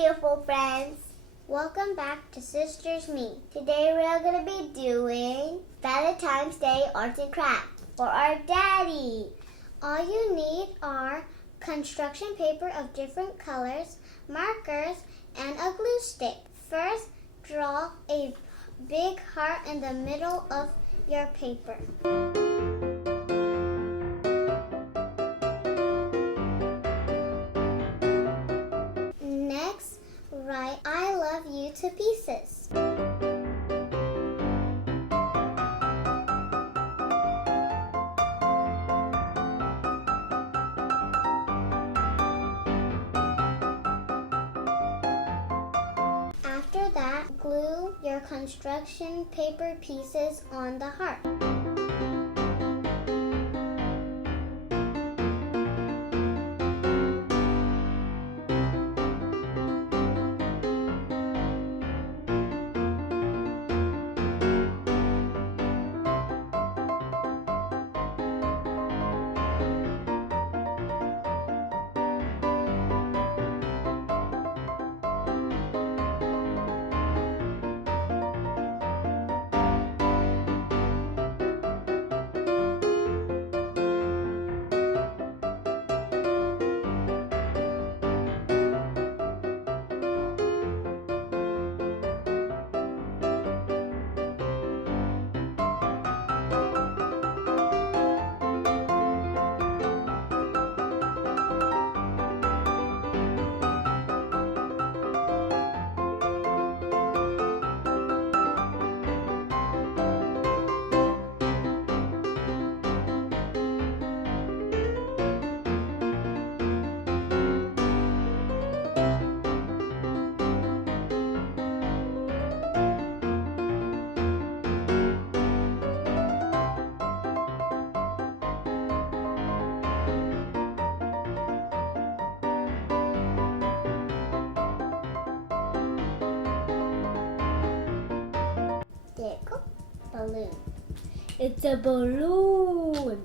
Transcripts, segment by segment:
beautiful friends. Welcome back to Sisters Meet. Today we are going to be doing Valentine's Day Arts and Crafts for our daddy. All you need are construction paper of different colors, markers, and a glue stick. First, draw a big heart in the middle of your paper. Next, write I love you to pieces. After that, glue your construction paper pieces on the heart. There you go. Balloon. It's a balloon.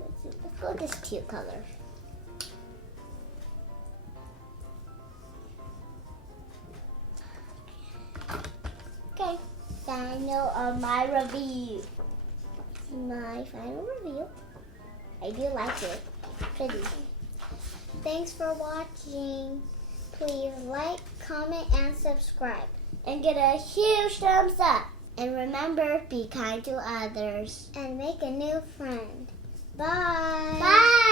Let's go with this cute color. Okay, final of my review. My final review. I do like it. Pretty. Thanks for watching. Please like, comment, and subscribe. And get a huge thumbs up. And remember, be kind to others. And make a new friend. Bye. Bye.